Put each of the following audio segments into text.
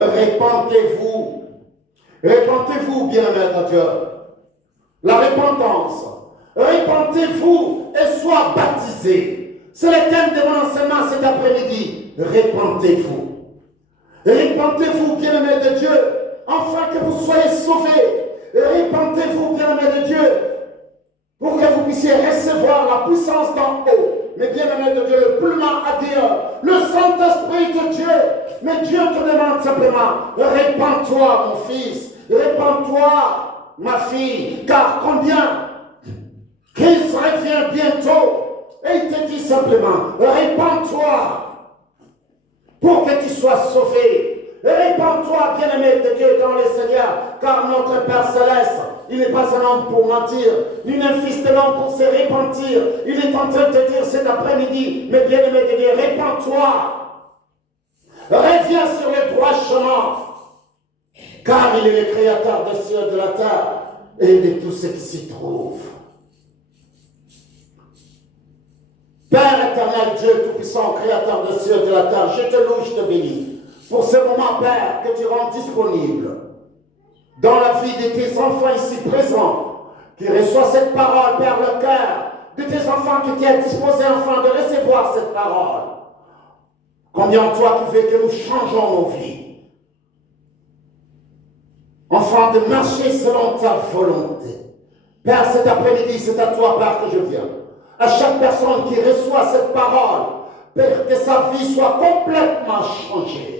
Répentez-vous. Répentez-vous, bien-aimés de Dieu. La repentance. Répentez-vous et sois baptisés. C'est le thème de mon enseignement cet après-midi. Répentez-vous. Répentez-vous, bien-aimés de Dieu, afin que vous soyez sauvés. Répentez-vous, bien-aimés de Dieu, pour que vous puissiez recevoir la puissance d'en haut. Mais bien-aimés de Dieu, le pleinement à dire, le Saint-Esprit de Dieu. Mais Dieu te demande simplement, répands-toi, mon fils, répands-toi, ma fille, car combien Christ revient bientôt. Et il te dit simplement, répands-toi pour que tu sois sauvé. Répands-toi, bien-aimé de Dieu, dans le Seigneur, car notre Père Céleste, il n'est pas un homme pour mentir, ni un fils de l'homme pour se repentir. Il est en train de te dire cet après-midi, mais bien-aimé de Dieu, répands-toi. Reviens sur le droit chemin, car il est le créateur des cieux et de la terre et de tout ce qui s'y trouve. Père éternel, Dieu tout-puissant, créateur des cieux et de la terre, je te loue, je te bénis pour ce moment, Père, que tu rends disponible dans la vie de tes enfants ici présents, qui reçoivent cette parole, Père, le cœur de tes enfants qui t'es disposé, enfin, de recevoir cette parole. Combien toi tu veux que nous changeons nos vies, enfin de marcher selon ta volonté. Père, cet après-midi, c'est à toi, Père, que je viens. À chaque personne qui reçoit cette parole, Père, que sa vie soit complètement changée.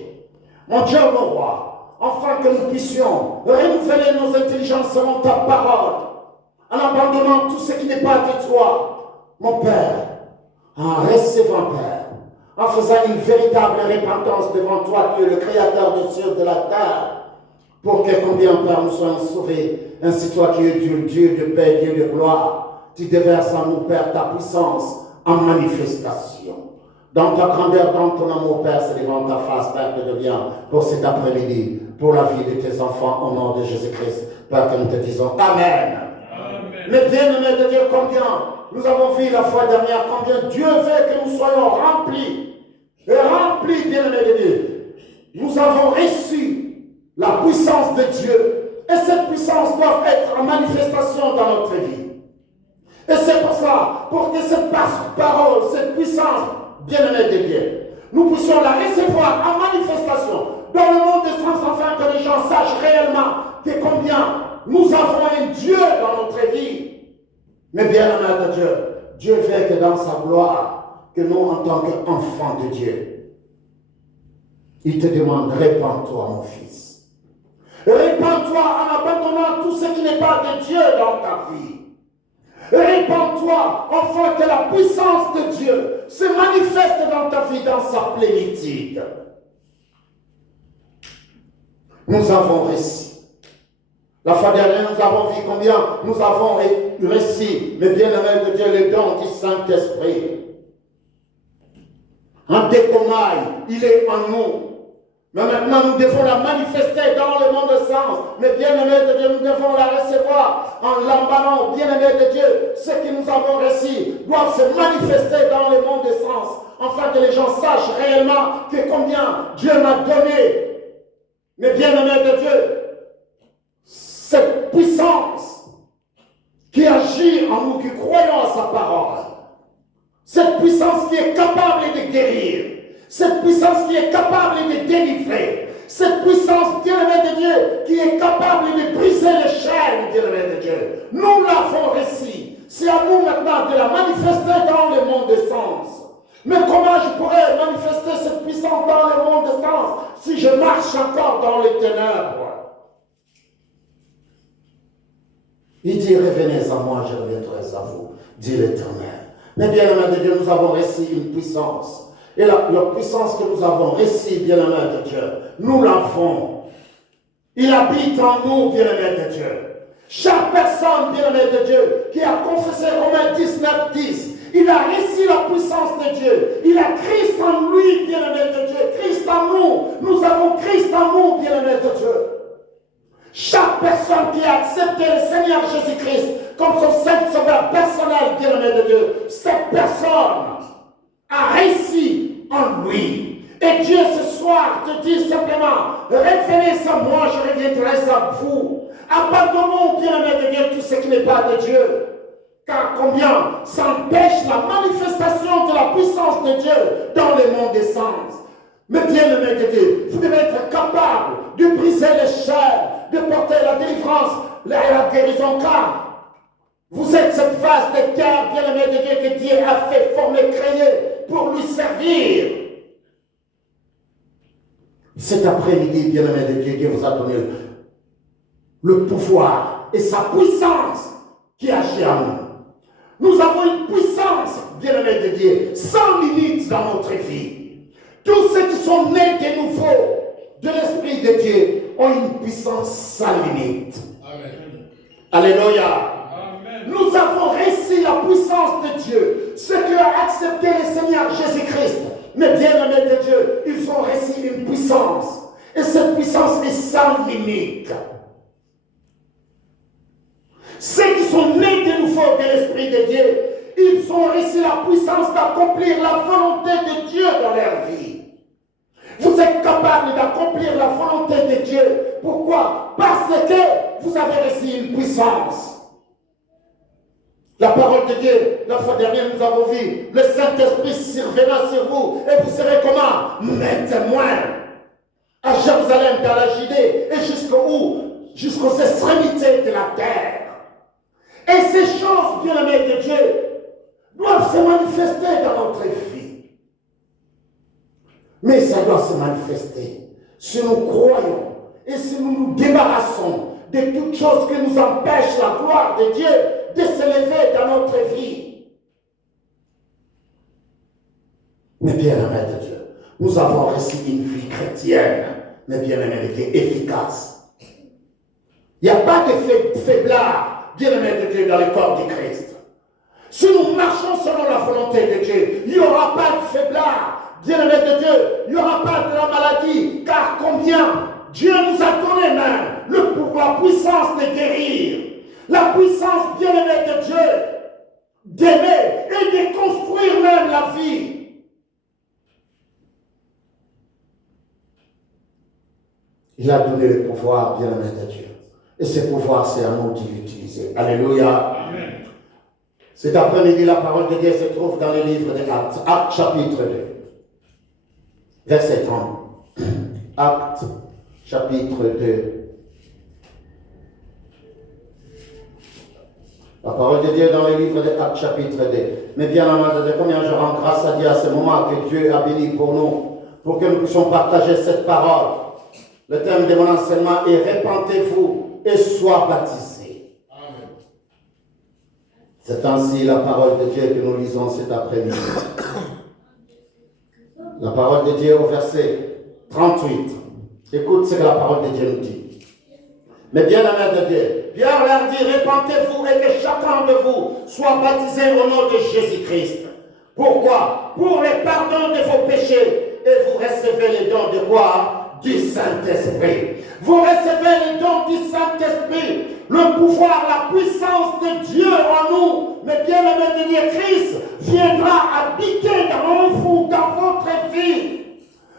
Mon Dieu, mon roi, afin que nous puissions renouveler nos intelligences selon ta parole, en abandonnant tout ce qui n'est pas de toi, mon Père, en recevant, Père, en faisant une véritable repentance devant toi, tu es le créateur des cieux et de la terre, pour que combien, Père, nous soyons sauvés. Ainsi, toi qui es Dieu, Dieu de paix, Dieu de gloire, tu déverses en nous, Père, ta puissance en manifestation. Dans ta grandeur, dans ton amour, Père, c'est devant ta face, Père, que devient pour cet après-midi, pour la vie de tes enfants, au nom de Jésus-Christ, Père, que nous te disons Amen. Amen. Mais bien-aimés de Dieu, combien nous avons vu la fois dernière, combien Dieu veut que nous soyons remplis, et remplis, bien-aimés de Dieu. Nous avons reçu la puissance de Dieu, et cette puissance doit être en manifestation dans notre vie. Et c'est pour ça, pour que cette parole, cette puissance, bien-aimés de Dieu, nous puissions la recevoir en manifestation dans le monde des sens, afin que les gens sachent réellement que combien nous avons un Dieu dans notre vie. Mais bien-aimés de Dieu, Dieu veut que dans sa gloire, que nous, en tant qu'enfants de Dieu, il te demande, répands-toi, mon fils. Répands-toi en abandonnant tout ce qui n'est pas de Dieu dans ta vie. Répands-toi afin que la puissance de Dieu se manifeste dans ta vie dans sa plénitude. Nous avons reçu. La fois dernière, nous avons vu combien nous avons reçu, mais bien aimé de Dieu, le don du Saint-Esprit. En décomaille, il est en nous. Mais maintenant, nous devons la manifester dans le monde de sens. Mais bien-aimés de Dieu, nous devons la recevoir en l'emballant. Bien-aimés de Dieu, ce que nous avons reçu doivent se manifester dans le monde de sens, afin que les gens sachent réellement que combien Dieu m'a donné. Mais bien-aimés de Dieu, cette puissance qui agit en nous, qui croyons à sa parole, cette puissance qui est capable de guérir, cette puissance qui est capable de délivrer, cette puissance, bien-aimé de Dieu, qui est capable de briser les chaînes, bien-aimé de Dieu. Nous l'avons reçu. C'est à nous maintenant de la manifester dans le monde des sens. Mais comment je pourrais manifester cette puissance dans le monde des sens si je marche encore dans les ténèbres? Il dit, revenez à moi, je reviendrai à vous, dit l'Éternel. Mais bien-aimé de Dieu, nous avons reçu une puissance. Et la puissance que nous avons reçue, bien-aimé de Dieu, nous l'avons. Il habite en nous, bien-aimé de Dieu. Chaque personne, bien-aimé de Dieu, qui a confessé Romains 19, 10, il a reçu la puissance de Dieu. Il a Christ en lui, bien-aimé de Dieu. Christ en nous. Nous avons Christ en nous, bien-aimé de Dieu. Chaque personne qui a accepté le Seigneur Jésus-Christ comme son Saint-Sauveur personnel, bien-aimé de Dieu, cette personne a réussi en lui. Et Dieu ce soir te dit simplement, revenez à moi, je reviendrai à vous. Abandonnons, bien-aimé de Dieu, tout ce qui n'est pas de Dieu. Car combien ça empêche la manifestation de la puissance de Dieu dans les mondes des sens. Mais bien-aimé de Dieu, vous devez être capable de briser les chaînes, de porter la délivrance, la guérison, car vous êtes cette vase de terre, bien-aimé de Dieu, que Dieu a fait former, créer pour lui servir. Cet après-midi, bien-aimé de Dieu, Dieu vous a donné le pouvoir et sa puissance qui agit en nous. Nous avons une puissance, bien-aimé de Dieu, sans limite dans notre vie. Tous ceux qui sont nés de nouveau de l'Esprit de Dieu ont une puissance sans limite. Amen. Alléluia. Amen. Nous avons reçu la puissance de Dieu. Ceux qui ont accepté le Seigneur Jésus-Christ, mais bien-aimés de Dieu, ils ont reçu une puissance. Et cette puissance est sans limite. Ceux qui sont nés de nouveau de l'Esprit de Dieu, ils ont reçu la puissance d'accomplir la volonté de Dieu dans leur vie. Vous êtes capable d'accomplir la volonté de Dieu. Pourquoi? Parce que vous avez reçu une puissance. La parole de Dieu, la fois dernière, nous avons vu le Saint-Esprit survenant sur vous et vous serez comment? Mes témoins à Jérusalem, dans la Judée et jusqu'aux extrémités de la terre. Et ces choses, bien-aimés de Dieu, doivent se manifester dans notre vie. Mais ça doit se manifester si nous croyons et si nous nous débarrassons de toutes choses qui nous empêchent la gloire de Dieu de s'élever dans notre vie. Mais bien-aimés de Dieu, nous avons reçu une vie chrétienne, mais bien-aimés de Dieu, efficace. Il n'y a pas de faiblard, bien-aimés de Dieu, dans le corps du Christ. Si nous marchons selon la volonté de Dieu, il n'y aura pas de faiblard. Bien-aimé de Dieu, il n'y aura pas de la maladie, car combien Dieu nous a donné même la puissance de guérir, la puissance, bien-aimé de Dieu, d'aimer et de construire même la vie. Il a donné le pouvoir, bien-aimé de Dieu. Et ce pouvoir, c'est à nous d'y utiliser. Alléluia. Amen. Cet après-midi, la parole de Dieu se trouve dans le livre des Actes, Actes chapitre 2. Verset 30. Actes, chapitre 2. La parole de Dieu dans le livre des Actes, chapitre 2. Mais bien, amados, combien je rends grâce à Dieu à ce moment que Dieu a béni pour nous, pour que nous puissions partager cette parole. Le thème de mon enseignement est « Répentez-vous et sois baptisés ». C'est ainsi la parole de Dieu que nous lisons cet après-midi. La parole de Dieu au verset 38. Écoute ce que la parole de Dieu nous dit. Mais bien aimé de Dieu, Pierre leur dit, répentez-vous et que chacun de vous soit baptisé au nom de Jésus-Christ. Pourquoi? Pour le pardon de vos péchés et vous recevez les dons de quoi? Du Saint-Esprit. Vous recevez les dons du Saint-Esprit, le pouvoir, la puissance de Dieu en nous. Mais bien aimé de Dieu, Christ viendra habiter dans vous, dans votre vie.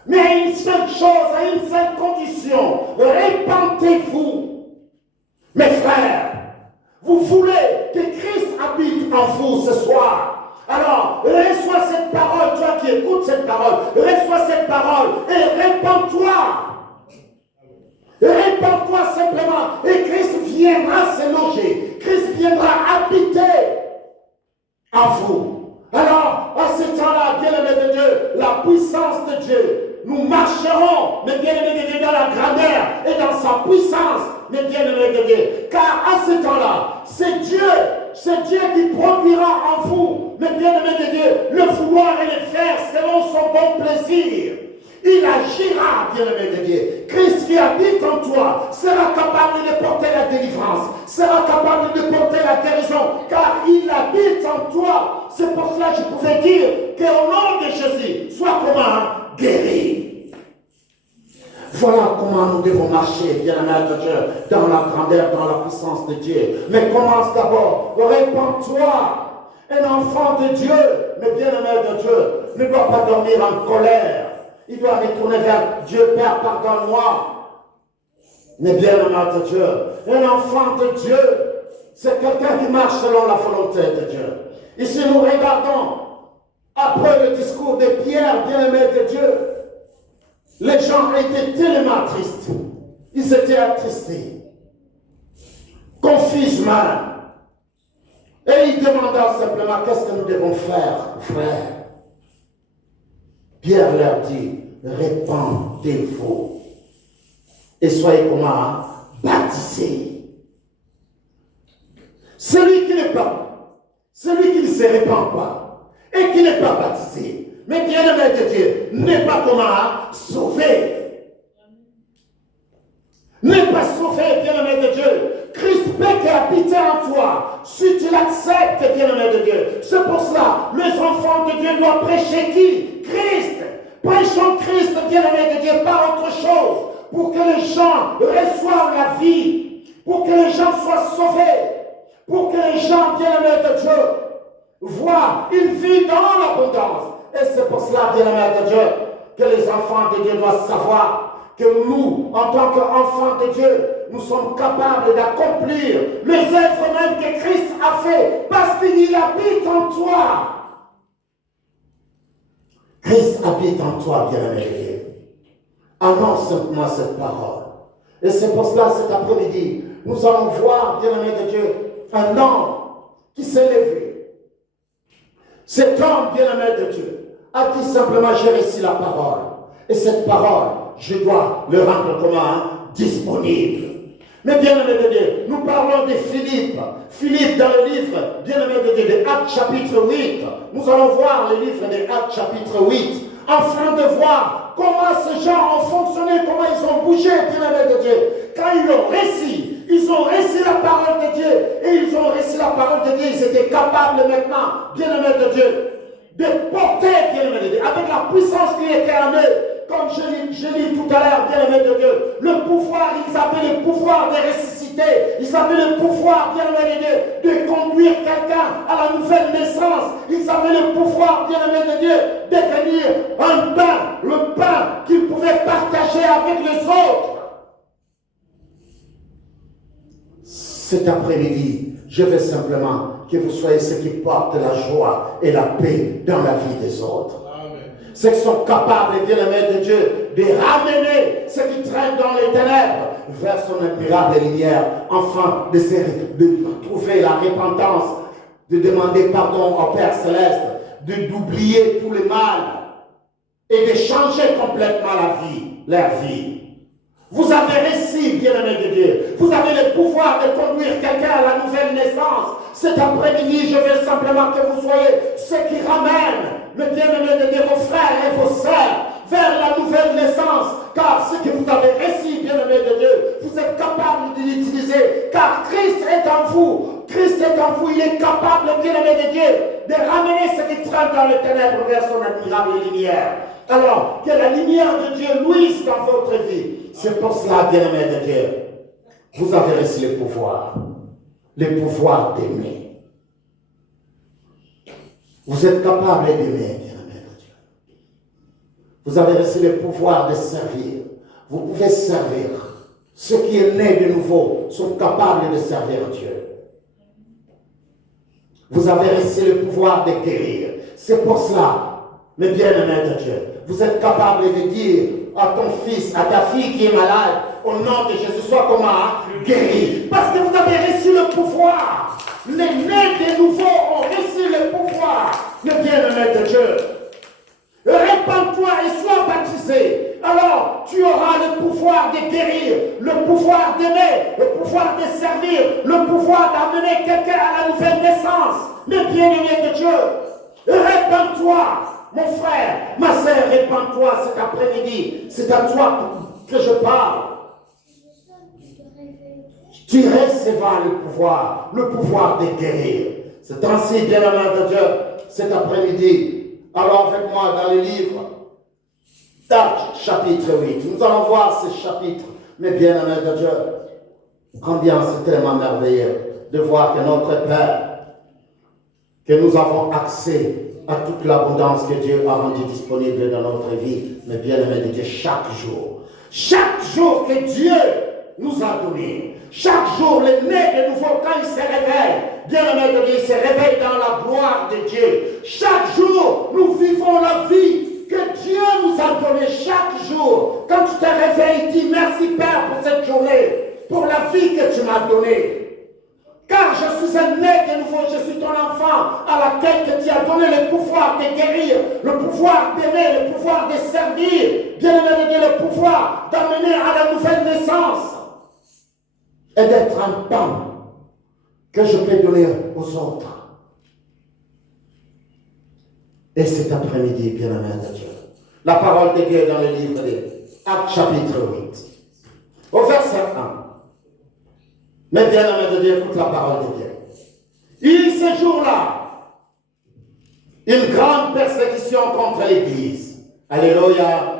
Mais à une seule chose, à une seule condition, répentez-vous. Mes frères, vous voulez que Christ habite en vous ce soir. Alors, reçois cette parole, toi qui écoutes cette parole, reçois cette parole et répands-toi. Répands-toi simplement et Christ viendra se loger. Christ viendra habiter en vous. Alors, à ce temps-là, bien-aimé de Dieu, la puissance de Dieu, nous marcherons, mais bien-aimé de Dieu, dans la grandeur et dans sa puissance, mais bien-aimé de Dieu. Car à ce temps-là, c'est Dieu qui produira en vous, mais bien-aimé de Dieu, le vouloir et le faire selon son bon plaisir. Il agira, bien-aimé de Dieu. Christ qui habite en toi sera capable de porter la délivrance, sera capable de porter la guérison, car il habite en toi. C'est pour cela que je pouvais dire qu'au nom de Jésus, sois comment? Guéri. Voilà comment nous devons marcher, bien-aimé de Dieu, dans la grandeur, dans la puissance de Dieu. Mais commence d'abord, répands-toi. Un enfant de Dieu, mais bien-aimé de Dieu, ne doit pas dormir en colère. il doit retourner vers Dieu, Père, pardonne-moi. Mais bien aimé de Dieu, un enfant de Dieu, c'est quelqu'un qui marche selon la volonté de Dieu. Ici, nous regardons, après le discours de Pierre, bien-aimé de Dieu, les gens étaient tellement tristes. Ils étaient attristés, confus même. Et ils demandaient simplement, qu'est-ce que nous devons faire, frère? Pierre leur dit, répandez-vous et soyez comment? Baptisés. Celui qui n'est pas, celui qui ne se répand pas et qui n'est pas baptisé, mais bien-aimé de Dieu, n'est pas comment? Sauvé. N'est pas sauvé, bien-aimé de Dieu. Christ peut habiter en toi si tu l'acceptes, bien-aimé de Dieu. C'est pour cela, les enfants de Dieu doivent prêcher qui? Christ. Prêchons Christ, bien-aimé de Dieu, pas autre chose, pour que les gens reçoivent la vie, pour que les gens soient sauvés, pour que les gens, bien-aimés de Dieu, voient une vie dans l'abondance. Et c'est pour cela, bien-aimé de Dieu, que les enfants de Dieu doivent savoir que nous, en tant qu'enfants de Dieu, nous sommes capables d'accomplir les œuvres même que Christ a fait, parce qu'il habite en toi. Christ habite en toi, bien-aimé de Dieu. Annonce simplement cette parole. Et c'est pour cela, cet après-midi, nous allons voir, bien-aimé de Dieu, un homme qui s'est levé. Cet homme, bien-aimé de Dieu, a dit simplement, j'ai reçu la parole. Et cette parole, je dois le rendre comment? Disponible. Mais bien-aimé de Dieu, nous parlons de Philippe. Philippe, dans le livre, bien-aimé de Dieu, de Actes chapitre 8, nous allons voir le livre de Actes chapitre 8, afin de voir comment ces gens ont fonctionné, comment ils ont bougé, bien-aimé de Dieu. Quand ils ont reçu la parole de Dieu, et ils ont reçu la parole de Dieu, ils étaient capables maintenant, bien-aimé de Dieu, de porter, bien-aimé de Dieu, avec la puissance qui était en eux. Comme je lis tout à l'heure, bien-aimé de Dieu, le pouvoir, ils avaient le pouvoir de ressusciter, ils avaient le pouvoir, bien-aimé de Dieu, de conduire quelqu'un à la nouvelle naissance, ils avaient le pouvoir, bien-aimé de Dieu, de devenir un pain, le pain qu'ils pouvaient partager avec les autres. Cet après-midi, je veux simplement que vous soyez ceux qui portent la joie et la paix dans la vie des autres. Ceux qui sont capables, bien-aimés de Dieu, de ramener ceux qui traînent dans les ténèbres vers son admirable lumière, afin de trouver la repentance, de demander pardon au Père Céleste, d'oublier tout le mal et de changer complètement leur vie. Vous avez reçu, bien-aimés de Dieu, vous avez le pouvoir de conduire quelqu'un à la nouvelle naissance. Cet après-midi, je veux simplement que vous soyez ceux qui ramènent, mes bien-aimés de Dieu, vos frères et vos sœurs vers la nouvelle naissance. Car ce que vous avez reçu, bien-aimés de Dieu, vous êtes capables de l'utiliser. Car Christ est en vous. Christ est en vous. Il est capable, bien-aimés de Dieu, de ramener ceux qui traînent dans les ténèbres vers son admirable lumière. Alors, que la lumière de Dieu luise dans votre vie. C'est pour cela, bien-aimés de Dieu, vous avez reçu le pouvoir d'aimer. Vous êtes capable d'aimer, bien-aimés de Dieu. Vous avez reçu le pouvoir de servir. Vous pouvez servir. Ceux qui sont nés de nouveau sont capables de servir Dieu. Vous avez reçu le pouvoir de guérir. C'est pour cela, mes bien-aimés de Dieu, vous êtes capable de dire à ton fils, à ta fille qui est malade, au nom de Jésus, sois comment? Guéri. Parce que vous avez reçu le pouvoir. Les nés de nouveau ont reçu le pouvoir. Mes bien-aimés de Dieu, répands-toi et sois baptisé. Alors, tu auras le pouvoir de guérir, le pouvoir d'aimer, le pouvoir de servir, le pouvoir d'amener quelqu'un à la nouvelle naissance. Mes bien-aimés de Dieu, répands-toi. Mon frère, ma sœur, répands-toi cet après-midi. C'est à toi que je parle. Tu recevras le pouvoir de guérir. C'est ainsi, bien-aimé de Dieu, cet après-midi. Alors avec moi dans le livre d'Actes, chapitre 8. Nous allons voir ce chapitre, mes bien-aimés de Dieu. Combien c'est tellement merveilleux de voir que notre Père, que nous avons accès à toute l'abondance que Dieu a rendue disponible dans notre vie, mais bien-aimé de Dieu, chaque jour que Dieu nous a donné, chaque jour, le né de nouveau, quand il se réveille, bien-aimé de Dieu, il se réveille dans la gloire de Dieu. Chaque jour, nous vivons la vie que Dieu nous a donnée. Chaque jour, quand tu te réveilles, dis merci Père pour cette journée, pour la vie que tu m'as donnée. Car je suis un né de nouveau, je suis ton enfant à laquelle que tu as donné le pouvoir de guérir, le pouvoir d'aimer, le pouvoir de servir, bien-aimé de Dieu, le pouvoir d'amener à la nouvelle naissance et d'être un pain que je peux donner aux autres. Et cet après-midi, bien-aimé de Dieu, la parole de Dieu dans le livre des Actes chapitre 8, au verset 1. Mais bien-aimé de Dieu, écoute la parole de Dieu. Il, ce jour-là, une grande persécution contre l'Église. Alléluia.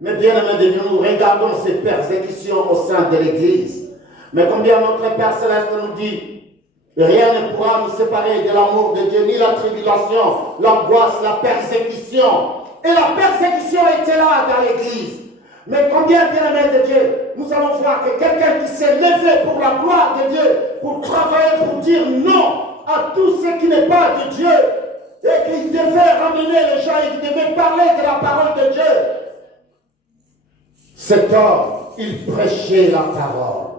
Mais bien-aimé de Dieu, nous regardons ces persécutions au sein de l'Église. Mais combien notre Père Céleste nous dit, rien ne pourra nous séparer de l'amour de Dieu, ni la tribulation, l'angoisse, la persécution. Et la persécution était là dans l'Église. Mais combien, bien-aimé de Dieu, nous allons voir que quelqu'un qui s'est levé pour la gloire de Dieu, pour travailler, pour dire non à tout ce qui n'est pas de Dieu, et qu'il devait ramener les gens, il devait parler de la parole de Dieu. Cet homme, il prêchait la parole.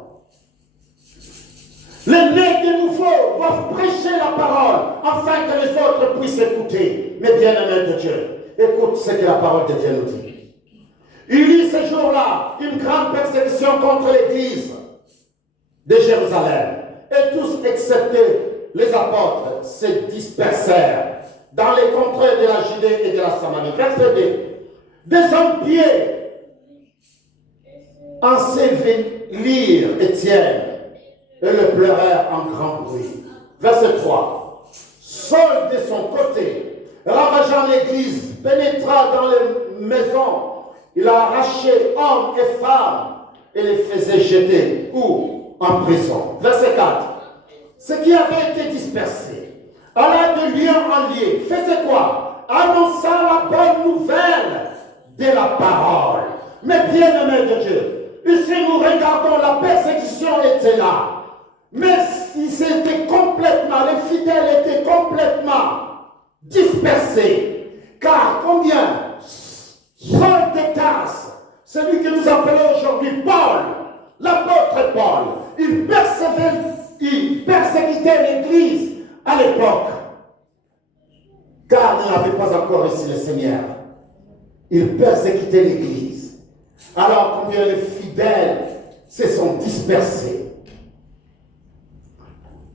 Les nés de nouveau doivent prêcher la parole, afin que les autres puissent écouter. Mais bien-aimé de Dieu, écoute ce que la parole de Dieu nous dit. Il y eut ce jour-là une grande persécution contre l'Église de Jérusalem. Et tous, excepté les apôtres, se dispersèrent dans les contrées de la Judée et de la Samarie. Verset 2. Des hommes pieux ensevelirent Étienne et le pleurèrent en grand bruit. Verset 3. Saul de son côté, ravageant l'Église, pénétra dans les maisons. Il a arraché hommes et femmes et les faisait jeter où? En prison. Verset 4. Ceux qui avaient été dispersés allaient de lieu en lieu. Faisait quoi? Annonçant la bonne nouvelle de la parole. Mais bien-aimé de Dieu, ici nous regardons, la persécution était là. Mais ils étaient complètement, les fidèles étaient complètement dispersés. Car combien? Paul de Tarse, celui que nous appelons aujourd'hui Paul, l'apôtre Paul, il persécutait l'Église à l'époque, car il n'avait pas encore ici le Seigneur. Il persécutait l'Église. Alors combien les fidèles se sont dispersés.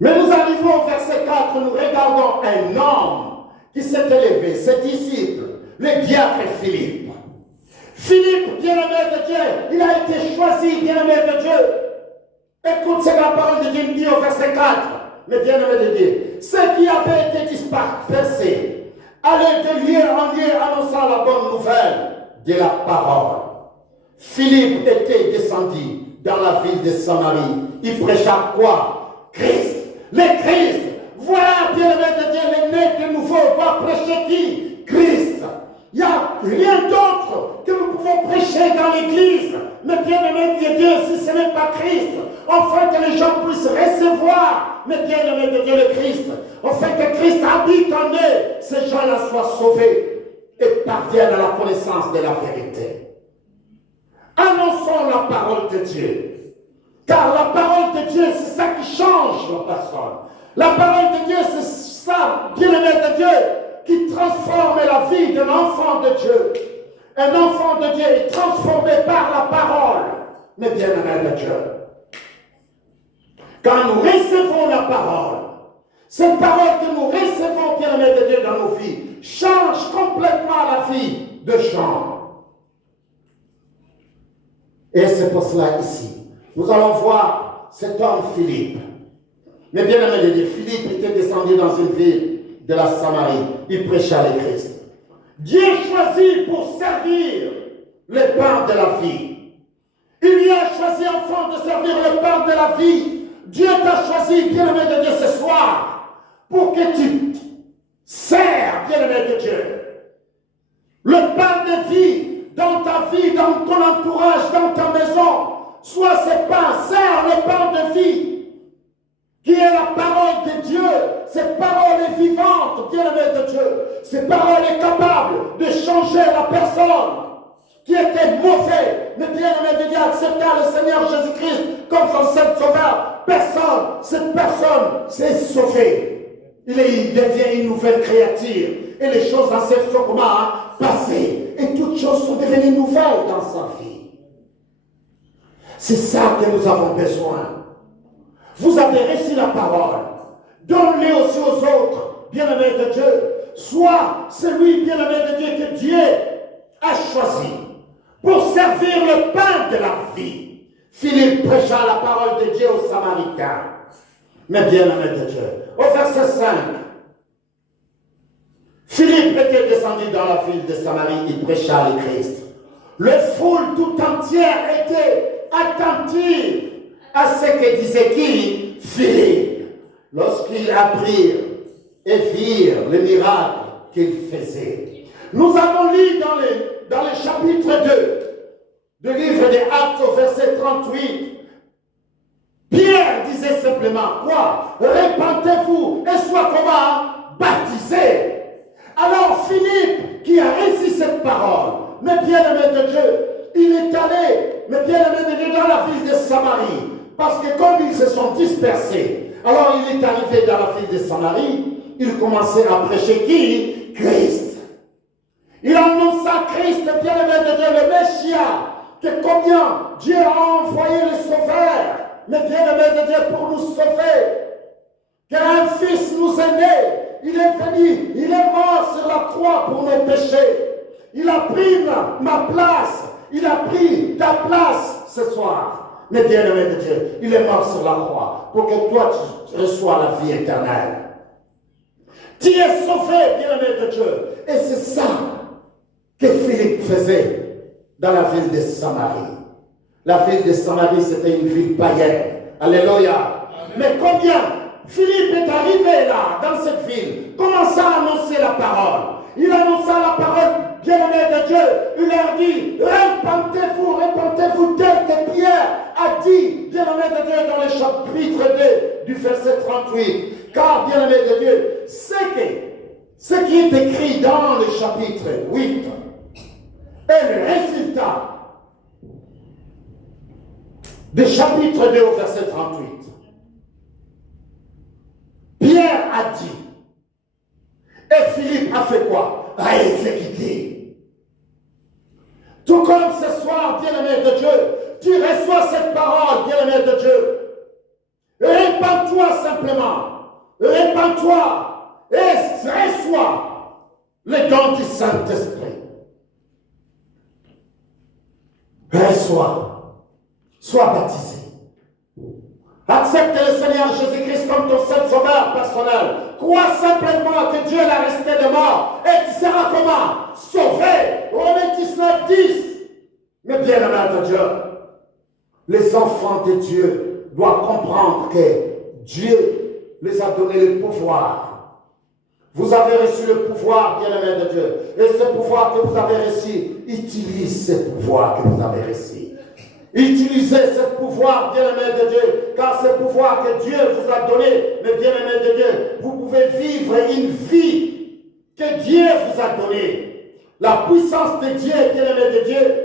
Mais nous arrivons au verset 4, nous regardons un homme qui s'est élevé, ses disciples, le diacre Philippe. Philippe, bien-aimé de Dieu, il a été choisi, bien-aimé de Dieu. Écoute ce que la parole de Dieu dit au verset 4. Mais bien-aimé de Dieu, ceux qui avaient été dispersés allaient de lieu en lieu annonçant la bonne nouvelle de la parole. Philippe était descendu dans la ville de Samarie. Il prêcha quoi? Christ. Le Christ. Voilà, bien-aimé de Dieu, les nés de nouveau doivent prêcher qui? Christ. Il n'y a rien d'autre que nous pouvons prêcher dans l'Église. Mais bien-aimé de Dieu, si ce n'est pas Christ, afin que les gens puissent recevoir, mais bien-aimé de Dieu, le Christ, afin que Christ habite en eux, ces gens-là soient sauvés et parviennent à la connaissance de la vérité. Annonçons la parole de Dieu. Car la parole de Dieu, c'est ça qui change la personne. La parole de Dieu, c'est ça, bien-aimé de Dieu, qui transforme la vie d'un enfant de Dieu. Un enfant de Dieu est transformé par la parole. Mais bien-aimé de Dieu, quand nous recevons la parole, cette parole que nous recevons, bien-aimé de Dieu, dans nos vies, change complètement la vie de gens. Et c'est pour cela ici, nous allons voir cet homme Philippe. Mais bien-aimé de Dieu, Philippe était descendu dans une ville de la Samarie. Il prêcha le Christ. Dieu choisit pour servir le pain de la vie. Il y a choisi, enfant, de servir le pain de la vie. Dieu t'a choisi, bien-aimé de Dieu, ce soir, pour que tu sers, bien-aimé de Dieu. Le pain de vie dans ta vie, dans ton entourage, dans ta maison, soit ce pain, sert le pain de vie, qui est la parole de Dieu. Cette parole est vivante, bien-aimé de Dieu. Cette parole est capable de changer la personne qui était mauvaise, mais bien-aimé de Dieu, accepta le Seigneur Jésus-Christ comme son seul sauveur. Cette personne s'est sauvée. Il devient une nouvelle créature. Et les choses anciennes sont comment passées. Et toutes choses sont devenues nouvelles dans sa vie. C'est ça que nous avons besoin. Vous avez reçu la parole. Donne-les aussi aux autres, bien-aimés de Dieu. Sois celui, bien-aimé de Dieu, que Dieu a choisi pour servir le pain de la vie. Philippe prêcha la parole de Dieu aux Samaritains. Mais bien-aimé de Dieu, au verset 5, Philippe était descendu dans la ville de Samarie, il prêcha le Christ. Le foule tout entière était attentive à ce que disait qui? Philippe. Lorsqu'ils apprirent et virent le miracle qu'il faisait. Nous avons lu dans le chapitre 2 du livre des Actes au verset 38. Pierre disait simplement quoi? Répentez-vous et sois comment? Baptisés. Alors Philippe, qui a reçu cette parole, mais bien-aimé de Dieu, il est allé, mais bien-aimé de Dieu, dans la ville de Samarie. Parce que comme ils se sont dispersés, alors il est arrivé dans la ville de Samarie, il commençait à prêcher qui? Christ. Il annonça Christ, bien-aimé de Dieu, le Messia, que combien Dieu a envoyé le Sauveur, mais bien-aimé de Dieu, pour nous sauver. Qu'un fils nous est né, il est venu, il est mort sur la croix pour nos péchés. Il a pris ma place, il a pris ta place ce soir. Mais bien-aimé de Dieu, il est mort sur la croix pour que toi tu reçois la vie éternelle. Tu es sauvé, bien-aimé de Dieu. Et c'est ça que Philippe faisait dans la ville de Samarie. La ville de Samarie, c'était une ville païenne. Alléluia. Mais combien Philippe est arrivé là, dans cette ville, commença à annoncer la parole. Il annonça la parole, bien-aimé de Dieu. Il leur dit, répentez-vous, répentez-vous, tel que Pierre a dit, bien-aimé de Dieu, dans le chapitre 2 du verset 38. Car, bien-aimé de Dieu, ce qui est écrit dans le chapitre 8 est le résultat du chapitre 2 au verset 38. Pierre a dit, et Philippe a fait quoi? A exécuté. Tout comme ce soir, bien-aimé de Dieu, tu reçois cette parole, bien-aimé de Dieu. Répands-toi simplement. Répands-toi et reçois le don du Saint-Esprit. Reçois. Sois baptisé. Accepte le Seigneur Jésus-Christ comme ton seul sauveur personnel. Crois simplement que Dieu l'a resté de mort et tu seras comment? Sauvé. Romains 19, 10. Mais bien aimé de Dieu, les enfants de Dieu doivent comprendre que Dieu les a donné le pouvoir. Vous avez reçu le pouvoir, bien aimé de Dieu. Et ce pouvoir que vous avez reçu, utilisez ce pouvoir que vous avez reçu. Utilisez ce pouvoir, bien-aimé de Dieu, car ce pouvoir que Dieu vous a donné, mais bien-aimé de Dieu, vous pouvez vivre une vie que Dieu vous a donnée. La puissance de Dieu, bien-aimé de Dieu,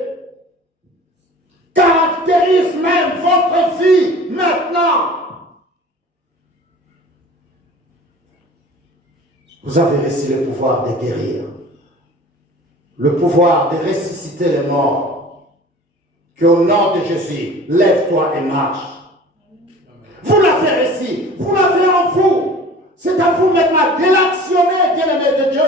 caractérise même votre vie maintenant. Vous avez reçu le pouvoir de guérir, le pouvoir de ressusciter les morts. Qu'au nom de Jésus, lève-toi et marche. Vous l'avez reçu, vous l'avez en vous. C'est à vous maintenant de l'actionner, bien-aimé de Dieu.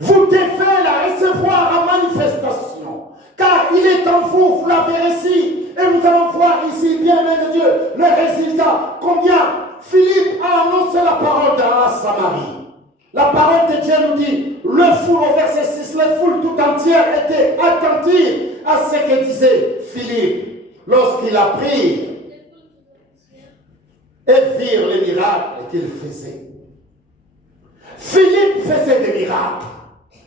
Vous devez la recevoir en manifestation. Car il est en vous, vous l'avez reçu. Et nous allons voir ici, bien-aimé de Dieu, le résultat. Combien Philippe a annoncé la parole dans la Samarie. La parole de Dieu nous dit, le foule au verset 6, le foule tout entière était attentive à ce que disait Philippe lorsqu'il a pris et virent les miracles qu'il faisait. Philippe faisait des miracles.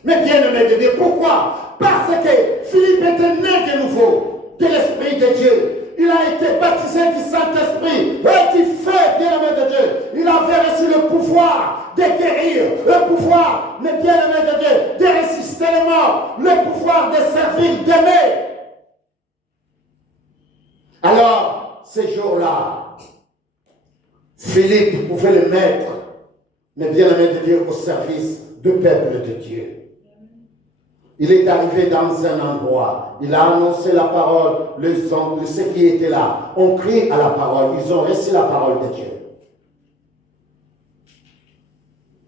Mais bien aimé de Dieu, pourquoi? Parce que Philippe était né de nouveau de l'Esprit de Dieu. Il a été baptisé du Saint-Esprit et du feu, bien-aimé de Dieu. Il avait reçu le pouvoir de guérir, le pouvoir, mais bien-aimé de Dieu, de résister les morts, le pouvoir de servir, d'aimer. Alors, ces jours-là, Philippe pouvait le mettre, mais bien-aimé de Dieu, au service du peuple de Dieu. Il est arrivé dans un endroit, il a annoncé la parole, ceux qui étaient là ont crié à la parole, ils ont reçu la parole de Dieu.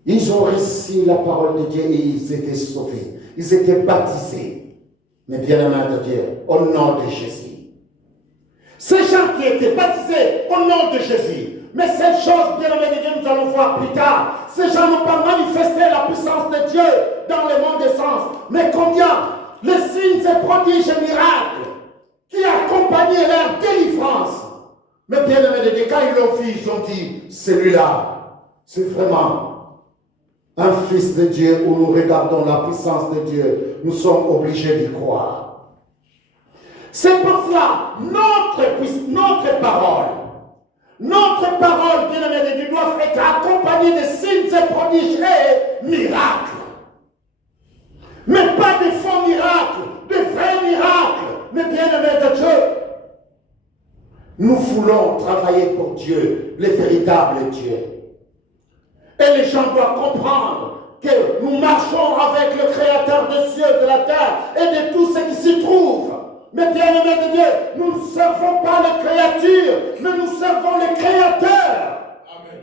Ils ont reçu la parole de Dieu et ils étaient sauvés, ils étaient baptisés, mais bien-aimés de Dieu, au nom de Jésus. Ces gens qui étaient baptisés au nom de Jésus, mais cette chose, bien-aimés de Dieu, nous allons voir plus tard. Ces gens n'ont pas manifesté la puissance de Dieu dans le monde des sens. Mais combien les signes et prodiges et miracles qui accompagnaient leur délivrance. Mais bien-aimés de Dieu, quand ils l'ont vu, ils ont dit, celui-là, c'est vraiment un fils de Dieu où nous regardons la puissance de Dieu. Nous sommes obligés d'y croire. C'est pour cela, notre parole, bien-aimé de Dieu, doit être accompagnée de signes et prodiges et miracles. Mais pas de faux miracles, de vrais miracles, mais bien-aimé de Dieu. Nous voulons travailler pour Dieu, le véritable Dieu. Et les gens doivent comprendre que nous marchons avec le Créateur des cieux, de la terre et de tout ce qui s'y trouve. Mais bien-aimés de Dieu, nous ne servons pas les créatures, mais nous servons le Créateur. Amen.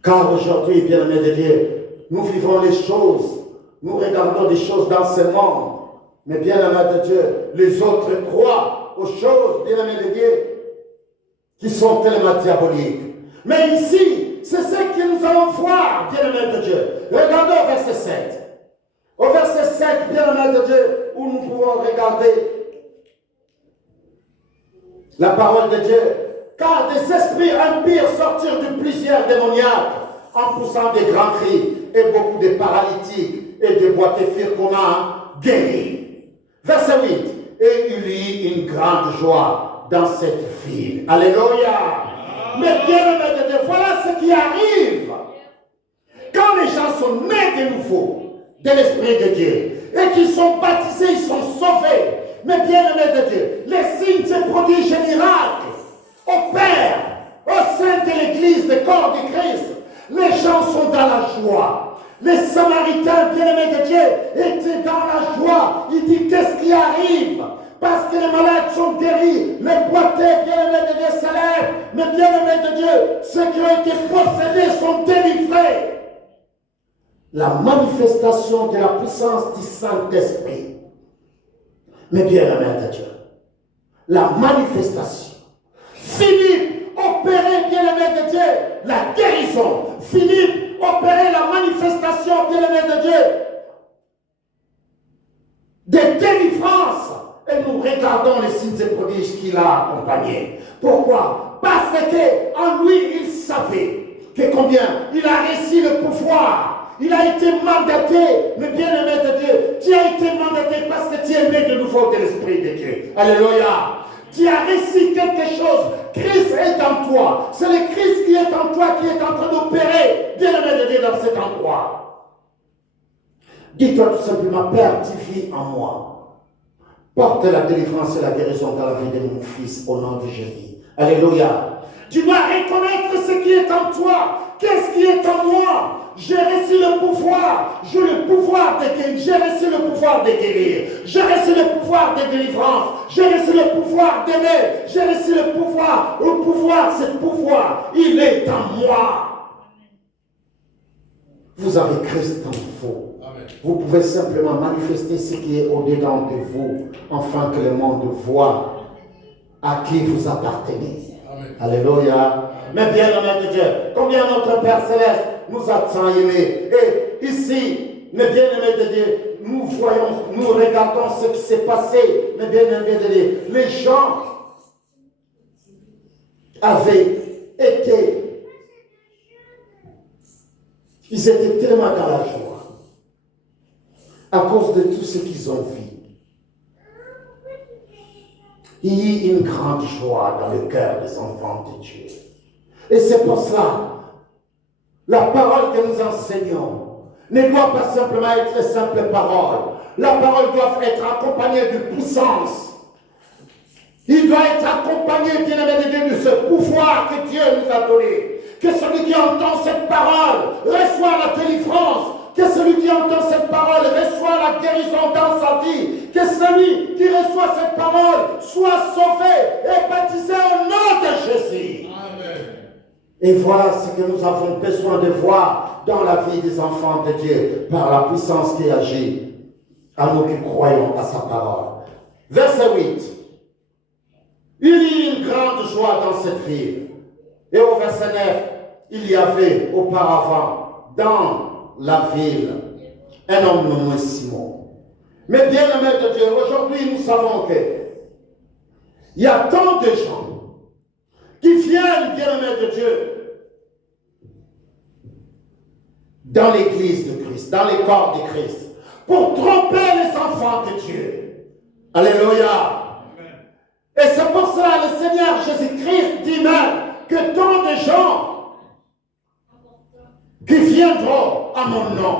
Car aujourd'hui, bien-aimés de Dieu, nous vivons les choses, nous regardons des choses dans ce monde. Mais bien-aimés de Dieu, les autres croient aux choses, bien-aimés de Dieu, qui sont tellement diaboliques. Mais ici, c'est ce que nous allons voir, bien-aimés de Dieu. Regardons au verset 7. Au verset 7, bien-aimés de Dieu, où nous pouvons regarder la parole de Dieu. Car des esprits impurs sortirent de plusieurs démoniaques en poussant des grands cris et beaucoup de paralytiques et de boiteux furent qu'on a guéris. Verset 8. Et il y eut une grande joie dans cette ville. Alléluia. Mais bien-aimés de Dieu, voilà ce qui arrive. Quand les gens sont nés de nouveau de l'Esprit de Dieu et qu'ils sont baptisés, ils sont sauvés. Mais bien-aimés de Dieu, les signes et prodiges et miracles opèrent au sein de l'Église, du corps du Christ. Les gens sont dans la joie. Les Samaritains, bien-aimés de Dieu, étaient dans la joie. Ils disent qu'est-ce qui arrive? Parce que les malades sont guéris, les boiteux, bien-aimés de Dieu, s'élèvent. Mais bien-aimés de Dieu, ceux qui ont été possédés sont délivrés. La manifestation de la puissance du Saint-Esprit. Mais bien-aimés de Dieu, la manifestation. Philippe opérait, bien-aimé de Dieu, la guérison. Philippe opérait la manifestation, bien-aimé de Dieu, des délivrances. Et nous regardons les signes et prodiges qu'il a accompagnés. Pourquoi? Parce qu'en lui, il savait que combien il a reçu le pouvoir. Il a été mandaté, mais bien-aimé de Dieu, tu as été mandaté parce que tu es né de nouveau de l'Esprit de Dieu. Alléluia. Tu as reçu quelque chose. Christ est en toi. C'est le Christ qui est en toi qui est en train d'opérer, bien-aimé de Dieu, dans cet endroit. Dis-toi tout simplement, Père, tu vis en moi. Porte la délivrance et la guérison dans la vie de mon fils au nom de Jésus. Alléluia. Tu dois reconnaître ce qui est en toi. Qu'est-ce qui est en moi? J'ai reçu le pouvoir. J'ai le pouvoir de guérir. J'ai reçu le pouvoir de guérir. J'ai reçu le pouvoir de délivrance. J'ai reçu le pouvoir d'aimer. J'ai reçu le pouvoir. Le pouvoir, ce pouvoir, il est en moi. Vous avez Christ en vous. Vous pouvez simplement manifester ce qui est au-dedans de vous, afin que le monde voit à qui vous appartenez. Amen. Alléluia. Mais bien aimé de Dieu, combien notre Père Céleste nous a tant aimés. Et ici, mais bien aimé de Dieu, nous voyons, nous regardons ce qui s'est passé. Mais bien aimé de Dieu, les gens avaient été Ils étaient tellement dans la joie à cause de tout ce qu'ils ont vu. Il y a une grande joie dans le cœur des enfants de Dieu. Et c'est pour cela, la parole que nous enseignons ne doit pas simplement être simple parole. La parole doit être accompagnée de puissance. Il doit être accompagné, bien-aimé de Dieu, de ce pouvoir que Dieu nous a donné. Que celui qui entend cette parole reçoit la délivrance. Que celui qui entend cette parole reçoit la guérison dans sa vie. Que celui qui reçoit cette parole soit sauvé et baptisé au nom de Jésus. Amen. Et voilà ce que nous avons besoin de voir dans la vie des enfants de Dieu par la puissance qui agit à nous qui croyons à sa parole. Verset 8. Il y a une grande joie dans cette ville. Et au verset 9, il y avait auparavant dans la ville un homme nommé Simon. Mais bien aimé de Dieu, aujourd'hui nous savons que il y a tant de gens qui viennent, bien aimé de Dieu, dans l'église de Christ, dans les corps de Christ, pour tromper les enfants de Dieu. Alléluia. Et c'est pour cela le Seigneur Jésus-Christ dit même que tant de gens qui viendront à mon nom,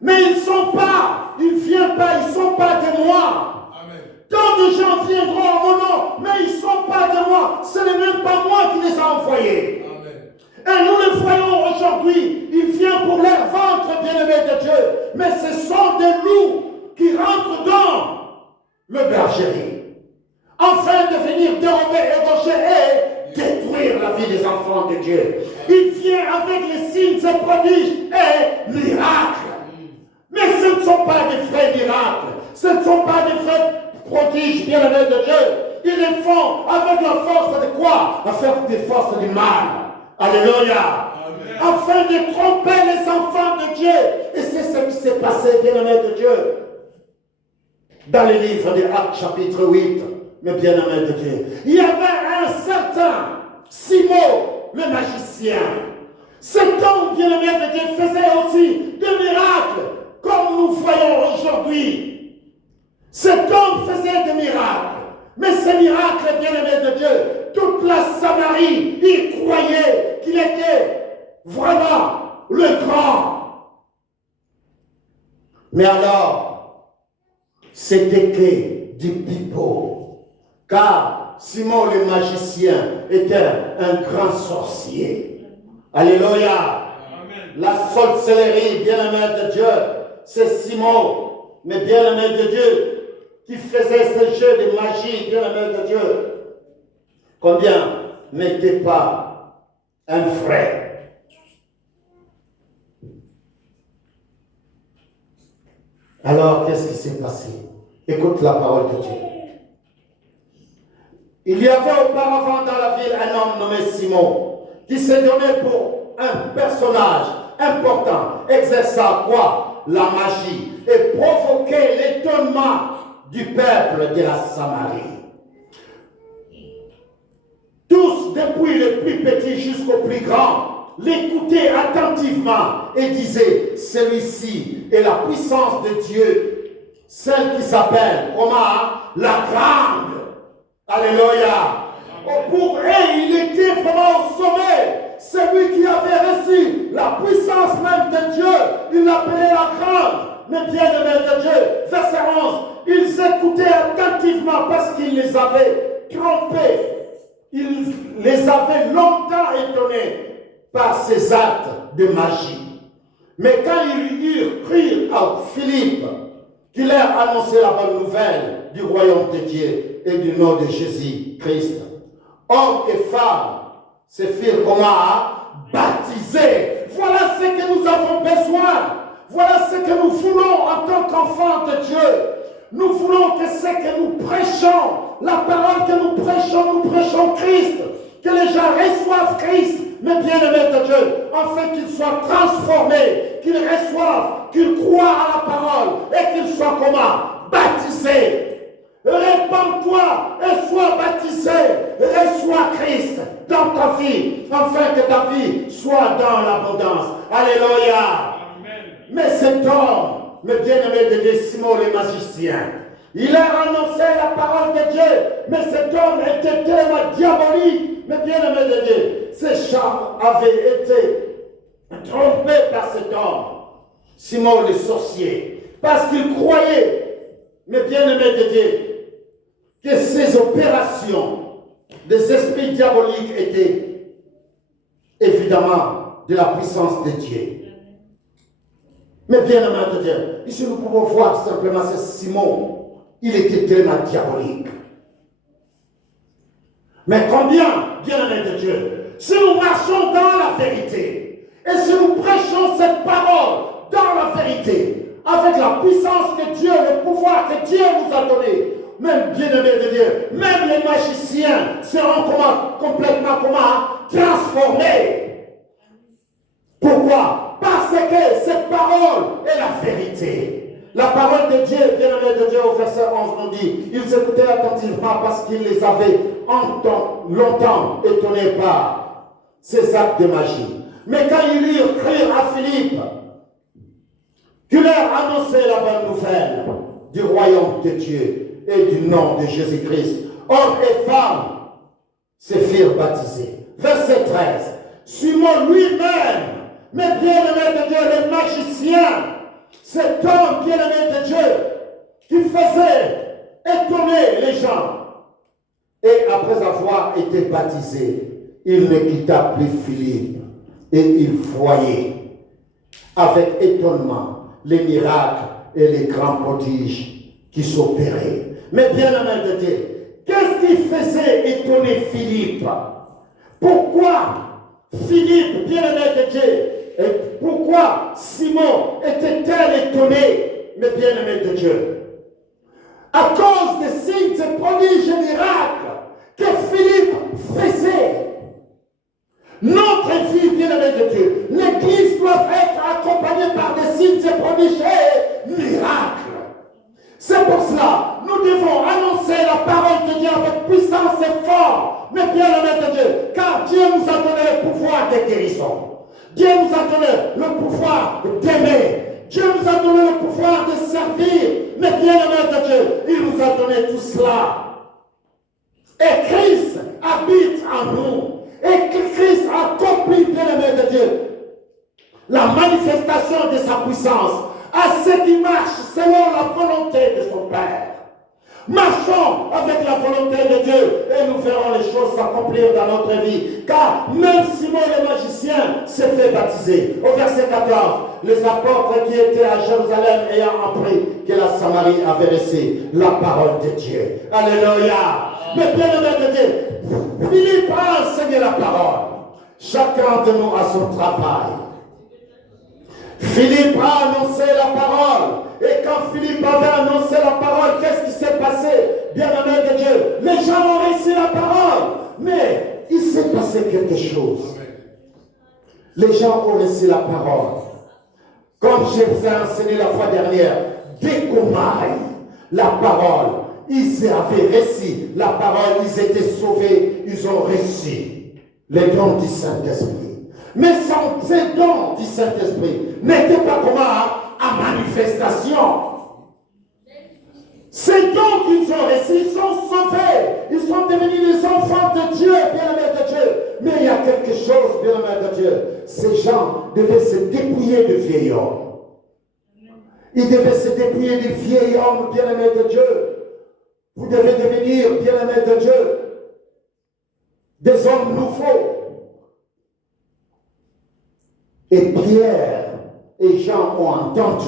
mais ils ne sont pas de moi. Amen. Tant de gens viendront à mon nom, mais ils ne sont pas de moi. Ce n'est même pas moi qui les ai envoyés. Amen. Et nous le voyons aujourd'hui, il vient pour leur ventre, bien-aimé de Dieu, mais ce sont des loups qui rentrent dans le bergerie, afin de venir dérober, égorger et détruire la vie des enfants de Dieu. Il vient avec les signes et prodiges et miracles. Mais ce ne sont pas des vrais miracles. Ce ne sont pas des vrais prodiges, bien-aimés de Dieu. Ils les font avec la force de quoi? Avec des forces du mal. Alléluia. Amen. Afin de tromper les enfants de Dieu. Et c'est ce qui s'est passé, bien-aimés de Dieu, dans les livres des Actes chapitre 8. Mais bien-aimé de Dieu, il y avait un certain Simon, le magicien. Cet homme, bien-aimé de Dieu, faisait aussi des miracles, comme nous voyons aujourd'hui. Cet homme faisait des miracles. Mais ces miracles, bien-aimé de Dieu, toute la Samarie, ils croyaient qu'il était vraiment le grand. Mais alors, c'était que du pipeau. Car Simon le magicien était un grand sorcier. Alléluia. Amen. La sorcellerie, bien-aimé de Dieu, c'est Simon, mais bien-aimé de Dieu, qui faisait ce jeu de magie, bien-aimé de Dieu. Combien n'était pas un frère? Alors, qu'est-ce qui s'est passé? Écoute la parole de Dieu. Il y avait auparavant dans la ville un homme nommé Simon qui s'est donné pour un personnage important, exerçant quoi? La magie et provoquer l'étonnement du peuple de la Samarie. Tous, depuis le plus petit jusqu'au plus grand, l'écoutaient attentivement et disaient, celui-ci est la puissance de Dieu, celle qui s'appelle, comment? La grande. Alléluia. Pour eux, il était vraiment au sommet. Celui qui avait reçu la puissance même de Dieu, il l'appelait la grande. Mais bien aimé de Dieu, verset 11, ils écoutaient attentivement parce qu'il les avait trompés. Il les avait longtemps étonnés par ses actes de magie. Mais quand ils eurent cru à Philippe, qui leur annonçait la bonne nouvelle du royaume de Dieu et du nom de Jésus-Christ, hommes et femmes se firent comment? Baptisés. Voilà ce que nous avons besoin. Voilà ce que nous voulons en tant qu'enfants de Dieu. Nous voulons que ce que nous prêchons, la parole que nous prêchons Christ, que les gens reçoivent Christ, mais bien aimé de Dieu, afin qu'ils soient transformés, qu'ils reçoivent, qu'ils croient à la parole et qu'ils soient comment? Baptisés. Et répands-toi et sois baptisé, reçois Christ dans ta vie, afin que ta vie soit dans l'abondance. Alléluia. Mais cet homme, le bien-aimé de Dieu, Simon le magicien, il a annoncé la parole de Dieu, mais cet homme était tellement diabolique, mais bien-aimé de Dieu, ces gens avaient été trompés par cet homme, Simon le sorcier, parce qu'il croyait, mais bien-aimé de Dieu, que ces opérations des esprits diaboliques étaient évidemment de la puissance de Dieu. Mais bien-aimé de Dieu, ici nous pouvons voir simplement ce Simon, il était tellement diabolique. Mais combien, bien-aimé de Dieu, si nous marchons dans la vérité, et si nous prêchons cette parole dans la vérité, avec la puissance que Dieu, le pouvoir que Dieu nous a donné, même bien-aimé de Dieu, même les magiciens seront complètement transformés. Pourquoi? Parce que cette parole est la vérité. La parole de Dieu, bien-aimé de Dieu, au verset 11 nous dit, ils écoutaient attentivement parce qu'ils les avaient longtemps étonnés par ces actes de magie. Mais quand ils crurent à Philippe, qui leur annonçait la bonne nouvelle du royaume de Dieu et du nom de Jésus-Christ, hommes et femmes se firent baptiser. Verset 13. Simon lui-même, mais bien-aimé de Dieu, le magicien, cet homme bien-aimé de Dieu, qui faisait étonner les gens, et après avoir été baptisé, il ne quitta plus Philippe, et il voyait avec étonnement les miracles et les grands prodiges qui s'opéraient. Mais bien-aimé de Dieu, qu'est-ce qui faisait étonner Philippe? Pourquoi Philippe, bien-aimé de Dieu, et pourquoi Simon était-elle étonné, mais bien-aimé de Dieu? À cause des signes, des prodiges et miracles que Philippe faisait. Notre vie, bien-aimé de Dieu, l'Église doit être accompagnée par des signes, des prodiges et miracles. C'est pour cela, nous devons annoncer la parole de Dieu avec puissance et force, mais bien-aimé de Dieu, car Dieu nous a donné le pouvoir de guérison. Dieu nous a donné le pouvoir d'aimer. Dieu nous a donné le pouvoir de servir. Mais bien-aimé de Dieu, il nous a donné tout cela. Et Christ habite en nous. Et Christ accomplit, bien-aimé de Dieu, la manifestation de sa puissance à ceux qui marchent selon la volonté de son Père. Marchons avec la volonté de Dieu et nous verrons les choses s'accomplir dans notre vie. Car même Simon le magicien s'est fait baptiser. Au verset 14, les apôtres qui étaient à Jérusalem ayant appris que la Samarie avait reçu la parole de Dieu. Alléluia. Mais bien-aimé de Dieu, Philippe a enseigné la parole. Chacun de nous a son travail. Philippe a annoncé la parole. Et quand Philippe avait annoncé la parole, qu'est-ce qui s'est passé? Bien-aimé de Dieu, les gens ont reçu la parole. Mais il s'est passé quelque chose. Les gens ont reçu la parole. Comme je vous ai enseigné la fois dernière, dès qu'on maille la parole, ils avaient reçu la parole, ils étaient sauvés, ils ont reçu les dons du Saint-Esprit. Mais sans ces dons du Saint-Esprit n'étaient pas comment à manifestation. Ces dons qu'ils ont reçus, ils sont sauvés. Ils sont devenus des enfants de Dieu, bien-aimés de Dieu. Mais il y a quelque chose, bien-aimés de Dieu. Ces gens devaient se dépouiller de vieil homme. Ils devaient se dépouiller de vieil homme, bien-aimés de Dieu. Vous devez devenir, bien-aimés de Dieu, des hommes nouveaux. Et Pierre et Jean ont entendu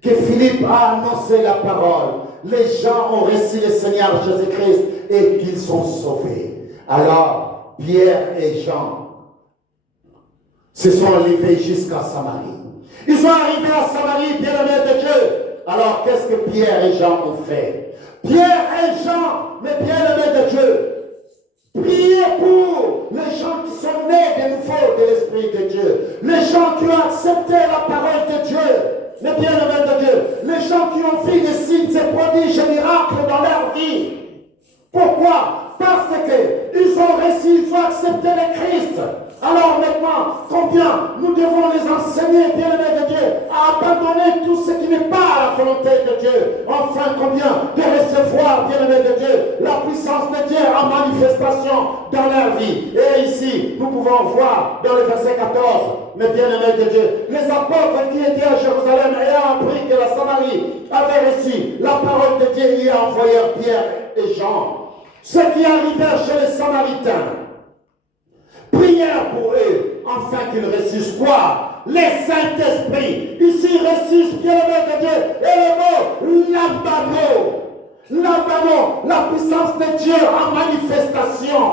que Philippe a annoncé la parole. Les gens ont reçu le Seigneur Jésus-Christ et qu'ils sont sauvés. Alors, Pierre et Jean se sont levés jusqu'à Samarie. Ils sont arrivés à Samarie, bien-aimés de Dieu. Alors, qu'est-ce que Pierre et Jean ont fait? Pierre et Jean, mais bien-aimés de Dieu, priez pour les gens qui sont nés de nouveau de l'Esprit de Dieu. Les gens qui ont accepté la parole de Dieu. les bien-aimés de Dieu, les gens qui ont fait des signes, des prodiges et miracles dans leur vie. Pourquoi? Parce qu'ils ont réussi, ils ont accepté le Christ. Alors maintenant, combien nous devons les enseigner, bien-aimés de Dieu, à abandonner tout ce qui n'est pas la volonté de Dieu. Enfin, combien de recevoir, bien-aimés de Dieu, la puissance de Dieu en manifestation dans leur vie. Et ici, nous pouvons voir dans le verset 14, mes bien-aimés de Dieu, les apôtres qui étaient à Jérusalem ayant appris que la Samarie avait reçu la parole de Dieu, y envoyèrent Pierre et Jean. Ceux qui arrivèrent chez les Samaritains prièrent pour eux, afin qu'ils reçussent quoi? Les Saint-Esprit. Ici, reçussent bien le de Dieu. Et le mot, l'abano, la puissance de Dieu en manifestation.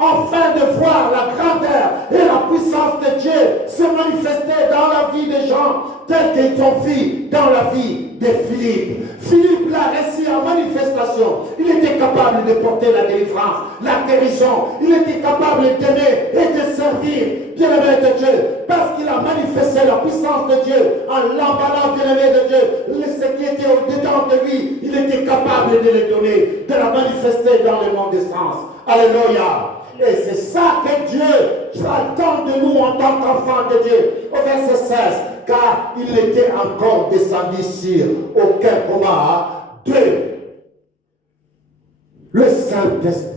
Afin de voir la grandeur et la puissance de Dieu se manifester dans la vie des gens, tels qu'ils ont vu dans la vie de Philippe. Philippe l'a reçu en manifestation. Il était capable de porter la délivrance, la guérison. Il était capable d'aimer et de servir, bien-aimé de Dieu, parce qu'il a manifesté la puissance de Dieu en l'emballant, bien-aimé de Dieu. Ce qui était au-dedans de lui, il était capable de le donner, de la manifester dans le monde des sens. Alléluia. Et c'est ça que Dieu attend de nous en tant qu'enfants de Dieu. Au verset 16, car il était encore descendu sur aucun coma de le Saint-Esprit.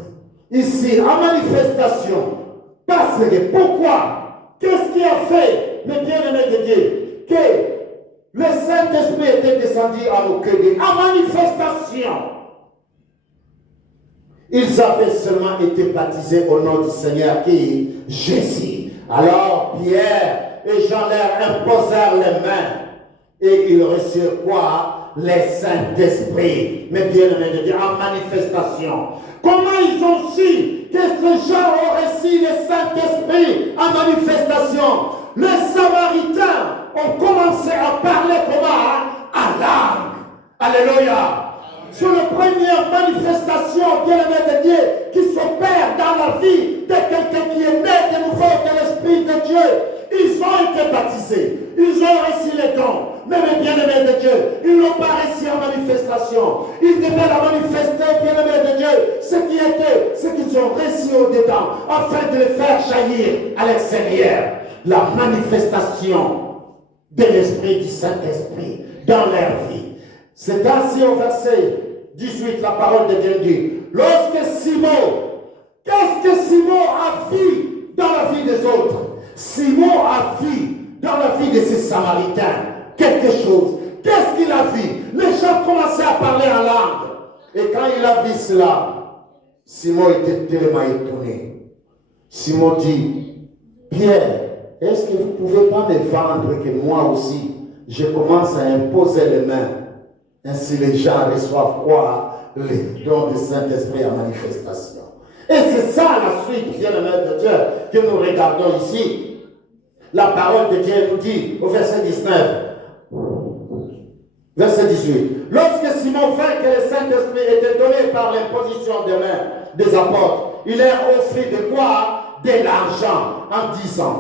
Ici, en manifestation, passerait. Pourquoi? Qu'est-ce qui a fait, mes bien-aimés de Dieu, que le Saint-Esprit était descendu en aucun des en manifestation? Ils avaient seulement été baptisés au nom du Seigneur qui est Jésus. Alors Pierre et Jean leur imposèrent les mains et ils reçurent quoi? Les Saint-Esprit. Mais bien aimé de Dieu, en manifestation. Comment ils ont su que ces gens ont reçu le Saint-Esprit en manifestation? Les Samaritains ont commencé à parler comment? À langue. Alléluia. C'est la première manifestation, bien-aimé de Dieu, qui s'opère dans la vie de quelqu'un qui est né de nouveau de l'Esprit de Dieu. Ils ont été baptisés, ils ont reçu les dons, mais les bien-aimés de Dieu, ils n'ont pas reçu en manifestation. Ils devaient la manifester, bien-aimés de Dieu, ce qu'ils ont reçu au-dedans, afin de les faire jaillir à l'extérieur. La manifestation de l'Esprit du Saint-Esprit dans leur vie. C'est ainsi au verset 18, la parole de Dieu dit, lorsque Simon, qu'est-ce que Simon a vu dans la vie des autres? Simon a vu dans la vie de ces Samaritains quelque chose. Qu'est-ce qu'il a vu? Les gens commençaient à parler en langue. Et quand il a vu cela, Simon était tellement étonné. Simon dit, Pierre, est-ce que vous ne pouvez pas me vendre que moi aussi, je commence à imposer les mains? Ainsi les gens reçoivent quoi? Les dons du Saint-Esprit en manifestation. Et c'est ça la suite, bien-aimé de Dieu, que nous regardons ici. La parole de Dieu nous dit au verset 19, verset 18. Lorsque Simon vint que le Saint-Esprit était donné par l'imposition des mains des apôtres, il leur offrit de quoi? De l'argent en disant,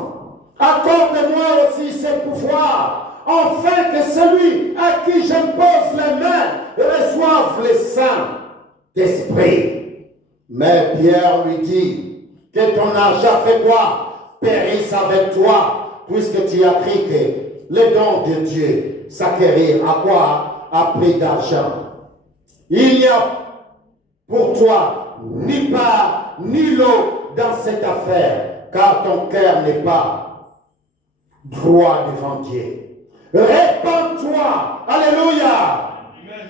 accorde-moi aussi ce pouvoir, afin que celui à qui j'impose les mains reçoive le Saint-Esprit. Mais Pierre lui dit, que ton argent fait quoi? Périsse avec toi, puisque tu as cru que le don de Dieu s'acquérir à quoi? À prix d'argent. Il n'y a pour toi ni part ni lot dans cette affaire, car ton cœur n'est pas droit devant Dieu. Répands-toi. Alléluia.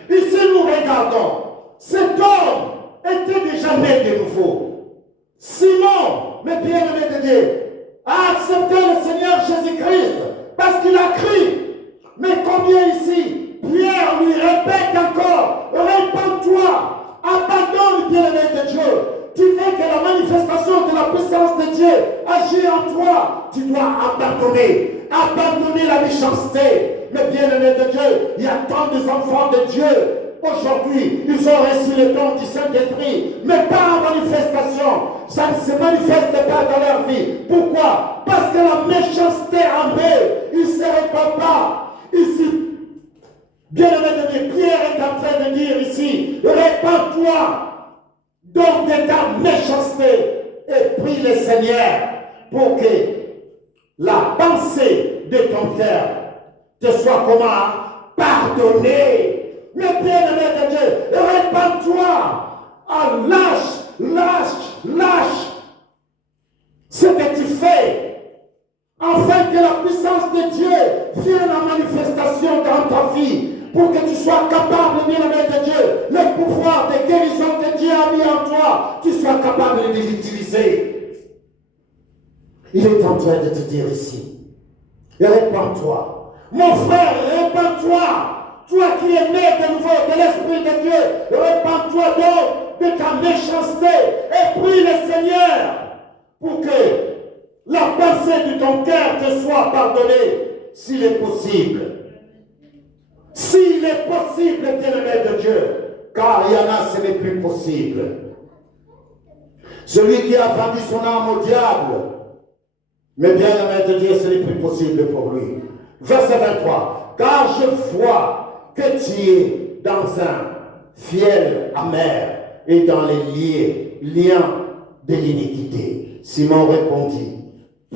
Ici nous regardons. Cet homme était déjà né de nouveau. Simon, mes bien-aimés de Dieu, a accepté le Seigneur Jésus-Christ parce qu'il a cru. Mais combien ici, Pierre lui répète encore, répands-toi, abandonne, bien-aimé de Dieu. Tu veux que la manifestation de la puissance de Dieu agisse en toi, tu dois abandonner la méchanceté. Mais bien-aimé de Dieu, il y a tant d'enfants de Dieu. Aujourd'hui, ils ont reçu le don du Saint-Esprit, mais pas en manifestation. Ça ne se manifeste pas dans leur vie. Pourquoi? Parce que la méchanceté en eux, ils ne se répandent pas. Ici, Bien-aimé de Dieu, Pierre est en train de dire ici, répands-toi donc de ta méchanceté et prie le Seigneur pour que la pensée de ton cœur te soit comment pardonnée. Mais bien-aimé de Dieu, répands-toi, lâche ce que tu fais, afin que la puissance de Dieu vienne en manifestation dans ta vie, pour que tu sois capable, bien-aimé de Dieu, le pouvoir de guérison que Dieu a mis en toi, tu sois capable de l'utiliser. Il est en train de te dire ici, répands-toi. Mon frère, répands-toi. Toi qui es né de nouveau de l'Esprit de Dieu, répands-toi donc de ta méchanceté et prie le Seigneur pour que la pensée de ton cœur te soit pardonnée, s'il est possible. S'il est possible, bien-aimé de Dieu, car il y en a, ce n'est plus possible. Celui qui a vendu son âme au diable, mais bien-aimé de Dieu, ce n'est plus possible pour lui. Verset 23. Car je vois que tu es dans un fiel amer et dans les liens de l'iniquité. Simon répondit,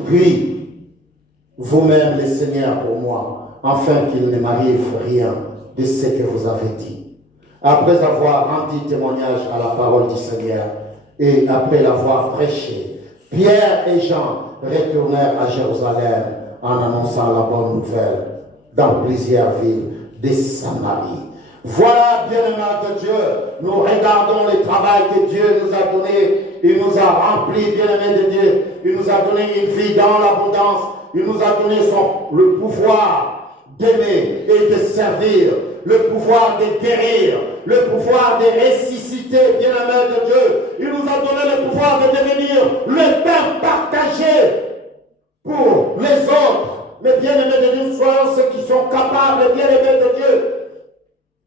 prie vous-même le Seigneur pour moi, afin qu'il ne m'arrive rien de ce que vous avez dit. Après avoir rendu témoignage à la parole du Seigneur et après l'avoir prêché, Pierre et Jean retournèrent à Jérusalem en annonçant la bonne nouvelle dans plusieurs villes de Samarie. Voilà, bien-aimés de Dieu, nous regardons le travail que Dieu nous a donné. Il nous a remplis, bien-aimés de Dieu. Il nous a donné une vie dans l'abondance. Il nous a donné le pouvoir d'aimer et de servir, le pouvoir de guérir, le pouvoir de ressusciter, bien-aimés de Dieu. Il nous a donné le pouvoir de devenir le pain partagé pour les autres. Mais bien-aimés de Dieu, soyons ceux qui sont capables, bien-aimés de Dieu,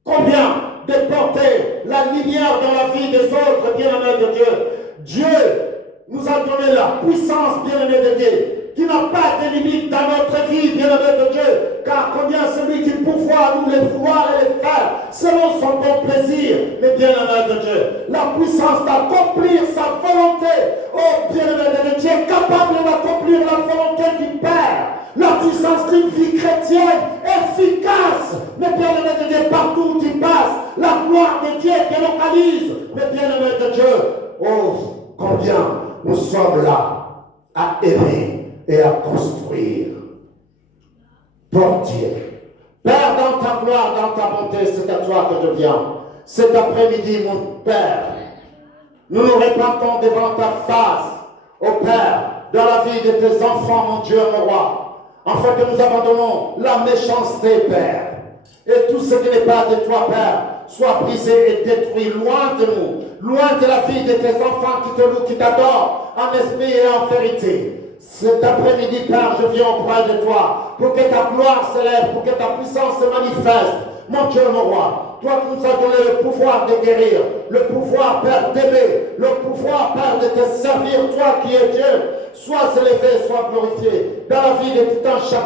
combien de porter la lumière dans la vie des autres, bien-aimés de Dieu. Dieu nous a donné la puissance, bien-aimés de Dieu, qui n'a pas de limite dans notre vie, bien-aimés de Dieu, car combien celui qui pourvoit nous les voir et les faire, selon son bon plaisir, mais bien-aimés de Dieu, la puissance d'accomplir sa volonté, oh bien-aimés de Dieu, capable d'accomplir la volonté du Père. La puissance d'une vie chrétienne efficace. Mais bien-aimé de Dieu, partout où tu passes, la gloire de Dieu te localise. Mais bien-aimé de Dieu, oh, combien nous sommes là à aimer et à construire pour Dieu. Père, dans ta gloire, dans ta bonté, c'est à toi que je viens. Cet après-midi, mon Père, nous nous répandons devant ta face, ô Père, dans la vie de tes enfants, mon Dieu, mon roi. Afin que nous abandonnons la méchanceté, Père. Et tout ce qui n'est pas de toi, Père, soit brisé et détruit loin de nous, loin de la vie de tes enfants qui te louent, qui t'adorent, en esprit et en vérité. Cet après-midi, Père, je viens auprès de toi, pour que ta gloire s'élève, pour que ta puissance se manifeste. Mon Dieu, mon roi, toi qui nous as donné le pouvoir de guérir, le pouvoir, Père, d'aimer, le pouvoir, Père, de te servir, toi qui es Dieu, sois élevé, sois glorifié dans la vie de tout un chacun.